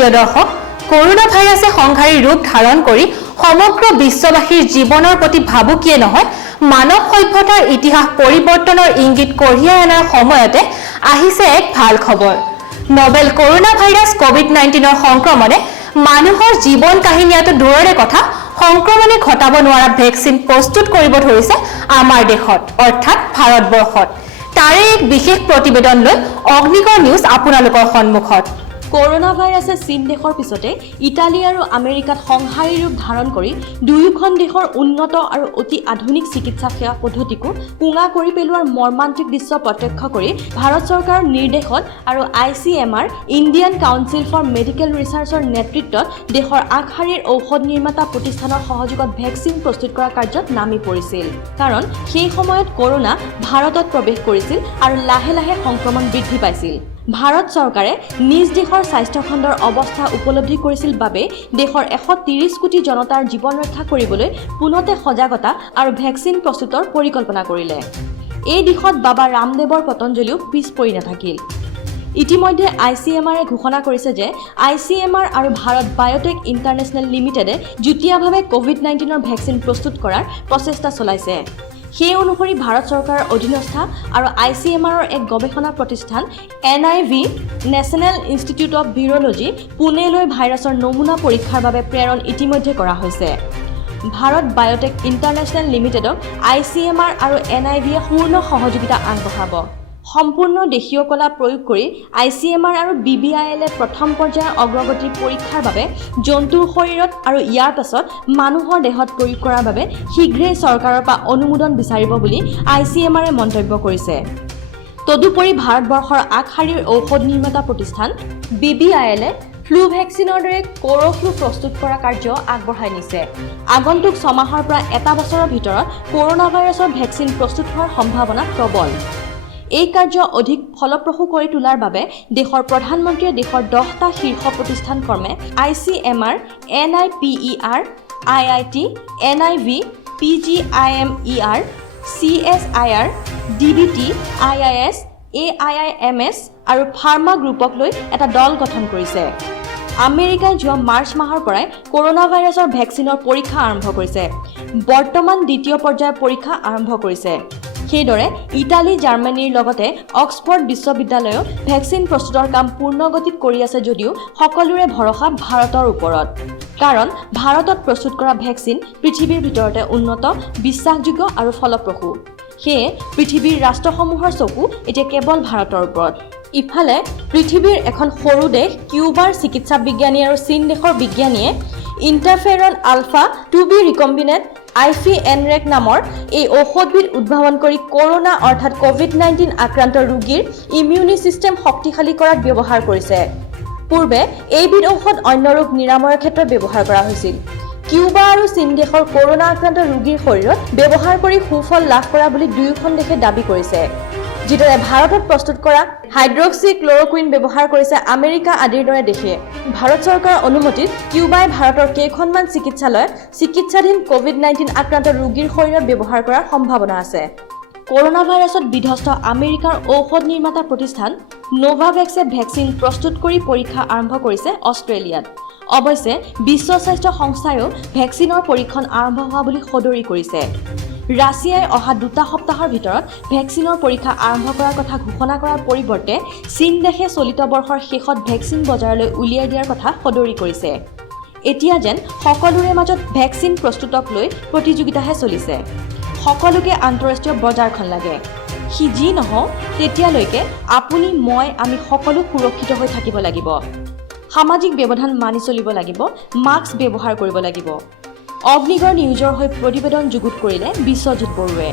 প্ৰিয় দৰ্শক, কৰোনা ভাইৰাছে সংহাৰী ৰূপ ধাৰণ কৰি সমগ্ৰ বিশ্ববাসীৰ জীৱনৰ প্ৰতি ভাবুকিয়ে নহয়, মানৱ সভ্যতাৰ ইতিহাস পৰিৱৰ্তনৰ ইংগিত কঢ়িয়াই অনাৰ সময়তে আহিছে এক ভাল খবৰ। নবেল কৰোনা ভাইৰাছ কোভিড-19ৰ সংক্ৰমণে মানুহৰ জীৱন কাহিনীয়াটো দূৰৰে কথা, সংক্ৰমণে ঘটাব নোৱাৰা ভেকচিন প্ৰস্তুত কৰিব ধৰিছে আমাৰ দেশত, অৰ্থাৎ ভাৰতবৰ্ষত। তাৰে এক বিশেষ প্ৰতিবেদন লৈ অগ্নিগড় নিউজ আপোনালোকৰ সন্মুখত। কৰোনা ভাইৰাছে চীন দেশৰ পিছতে ইটালী আৰু আমেৰিকাত সংহাৰী ৰূপ ধাৰণ কৰি দুয়োখন দেশৰ উন্নত আৰু অতি আধুনিক চিকিৎসা সেৱা পদ্ধতিকো কোঙা কৰি পেলোৱাৰ মৰ্মান্তিক দৃশ্য প্ৰত্যক্ষ কৰি ভাৰত চৰকাৰৰ নিৰ্দেশত আৰু ICMR Indian council for medical ৰিচাৰ্চৰ নেতৃত্বত দেশৰ আগশাৰীৰ ঔষধ নিৰ্মাতা প্ৰতিষ্ঠানৰ সহযোগত ভেকচিন প্ৰস্তুত কৰা কাৰ্যত নামি পৰিছিল। কাৰণ সেই সময়ত কৰোনা ভাৰতত প্ৰৱেশ কৰিছিল আৰু লাহে লাহে সংক্ৰমণ বৃদ্ধি পাইছিল। ভাৰত চৰকাৰে নিজ দেশৰ স্বাস্থ্য খণ্ডৰ অৱস্থা উপলব্ধি কৰিছিল বাবে দেশৰ 130 কোটি জনতাৰ জীৱন ৰক্ষা কৰিবলৈ পুনতে সজাগতা আৰু ভেকচিন প্ৰস্তুতৰ পৰিকল্পনা কৰিলে। এই দিশত বাবা ৰামদেৱৰ পতঞ্জলিও পিছ পৰি নাথাকিল। ইতিমধ্যে ICMRে ঘোষণা কৰিছে যে ICMR আৰু ভাৰত বায়'টেক ইণ্টাৰনেশ্যনেল লিমিটেডে যুটীয়াভাৱে কোভিড-19ৰ ভেকচিন প্ৰস্তুত কৰাৰ প্ৰচেষ্টা চলাইছে। সেই অনুসৰি ভাৰত চৰকাৰৰ অধীনস্থ আৰু ICMRৰ এক গৱেষণা প্ৰতিষ্ঠান NIV নেশ্যনেল ইনষ্টিটিউট অৱ ভিৰলজি পুনেলৈ ভাইৰাছৰ নমুনা পৰীক্ষাৰ বাবে প্ৰেৰণ ইতিমধ্যে কৰা হৈছে। ভাৰত বায়'টেক ইণ্টাৰনেশ্যনেল লিমিটেডক ICMR আৰু NIVয়ে পূৰ্ণ সহযোগিতা আগবঢ়াব। সম্পূৰ্ণ দেশীয় কলা প্ৰয়োগ কৰি ICMR আৰু BBILে প্ৰথম পৰ্যায়ৰ অগ্ৰগতিৰ পৰীক্ষাৰ বাবে জন্তুৰ শৰীৰত আৰু ইয়াৰ পাছত মানুহৰ দেহত প্ৰয়োগ কৰাৰ বাবে শীঘ্ৰেই চৰকাৰৰ পৰা অনুমোদন বিচাৰিব বুলি ICMRে মন্তব্য কৰিছে। তদুপৰি ভাৰতবৰ্ষৰ আগশাৰীৰ ঔষধ নিৰ্মাতা প্ৰতিষ্ঠান BBILে ফ্লু ভেকচিনৰ দৰে কৰ'ফ্লু প্ৰস্তুত কৰা কাৰ্য আগবঢ়াই নিছে। আগন্তুক ছমাহৰ পৰা এটা বছৰৰ ভিতৰত কৰোনা ভাইৰাছৰ ভেকচিন প্ৰস্তুত হোৱাৰ সম্ভাৱনা প্ৰবল। এই কাৰ্য অধিক ফলপ্ৰসূ কৰি তোলাৰ বাবে দেশৰ প্ৰধানমন্ত্ৰীয়ে দেশৰ 10টা শীৰ্ষ প্ৰতিষ্ঠান ক্ৰমে ICMR, NIPER, IIT, NIV, PGIMER, CSIR, DBT, IIS, AIIMS আৰু ফাৰ্মা গ্ৰুপক লৈ এটা দল গঠন কৰিছে। আমেৰিকাই যোৱা মাৰ্চ মাহৰ পৰাই কৰোনা ভাইৰাছৰ ভেকচিনৰ পৰীক্ষা আৰম্ভ কৰিছে। বৰ্তমান দ্বিতীয় পৰ্যায়ৰ পৰীক্ষা আৰম্ভ কৰিছে। সেইদৰে ইটালী, জাৰ্মানীৰ লগতে অক্সফৰ্ড বিশ্ববিদ্যালয়েও ভেকচিন প্ৰস্তুতৰ কাম পূৰ্ণগতিত কৰি আছে যদিও সকলোৰে ভৰসা ভাৰতৰ ওপৰত। কাৰণ ভাৰতত প্ৰস্তুত কৰা ভেকচিন পৃথিৱীৰ ভিতৰতে উন্নত, বিশ্বাসযোগ্য আৰু ফলপ্ৰসূ। সেয়ে পৃথিৱীৰ ৰাষ্ট্ৰসমূহৰ চকু এতিয়া কেৱল ভাৰতৰ ওপৰত। ইফালে পৃথিৱীৰ এখন সৰু দেশ কিউবাৰ চিকিৎসা বিজ্ঞানী আৰু চীন দেশৰ বিজ্ঞানীয়ে interferon ULFA 2B recombinant IFNREC নামৰ এই ঔষধবিধ উদ্ভাৱন কৰি কৰোনা অৰ্থাৎ কোভিড-19 আক্ৰান্ত ৰোগীৰ ইমিউনি ছিষ্টেম শক্তিশালী কৰাত ব্যৱহাৰ কৰিছে। পূৰ্বে এইবিধ ঔষধ অন্য ৰোগ নিৰাময়ৰ ক্ষেত্ৰত ব্যৱহাৰ কৰা হৈছিল। কিউবা আৰু চীন দেশৰ কৰোনা আক্ৰান্ত ৰোগীৰ শৰীৰত ব্যৱহাৰ কৰি সুফল লাভ কৰা বুলি দুয়োখন দেশে দাবী কৰিছে। যিদৰে ভাৰতত প্ৰস্তুত কৰা হাইড্ৰক্সি ক্লৰকুইন ব্যৱহাৰ কৰিছে আমেৰিকা আদিৰ দৰে দেশে। ভাৰত চৰকাৰৰ অনুমতিত কিউবাই ভাৰতৰ কেইখনমান চিকিৎসালয়ত চিকিৎসাধীন কোভিড-19 আক্ৰান্ত ৰোগীৰ শৰীৰত ব্যৱহাৰ কৰাৰ সম্ভাৱনা আছে। কৰোনা ভাইৰাছত বিধ্বস্ত আমেৰিকাৰ ঔষধ নিৰ্মাতা প্ৰতিষ্ঠান নোভাভেক্সে ভেকচিন প্ৰস্তুত কৰি পৰীক্ষা আৰম্ভ কৰিছে অষ্ট্ৰেলিয়াত। অৱশ্যে বিশ্ব স্বাস্থ্য সংস্থাইও ভেকচিনৰ পৰীক্ষণ আৰম্ভ হোৱা বুলি সদৰি কৰিছে। ৰাছিয়াই অহা 2 সপ্তাহৰ ভিতৰত ভেকচিনৰ পৰীক্ষা আৰম্ভ কৰাৰ কথা ঘোষণা কৰাৰ পৰিৱৰ্তে চীন দেশে চলিত বৰ্ষৰ শেষত ভেকচিন বজাৰলৈ উলিয়াই দিয়াৰ কথা সদৰি কৰিছে। এতিয়া যেন সকলোৰে মাজত ভেকচিন প্ৰস্তুতক লৈ প্ৰতিযোগিতাহে চলিছে। সকলোকে আন্তঃৰাষ্ট্ৰীয় বজাৰখন লাগে। সি যি নহওক তেতিয়ালৈকে আপুনি, মই, আমি সকলো সুৰক্ষিত হৈ থাকিব লাগিব। সামাজিক ব্যৱধান মানি চলিব লাগিব, মাস্ক ব্যৱহাৰ কৰিব লাগিব। অগ্নিগড় নিউজৰ হৈ প্ৰতিবেদন যুগুত কৰিলে বিশ্বজিৎ বৰুৱে।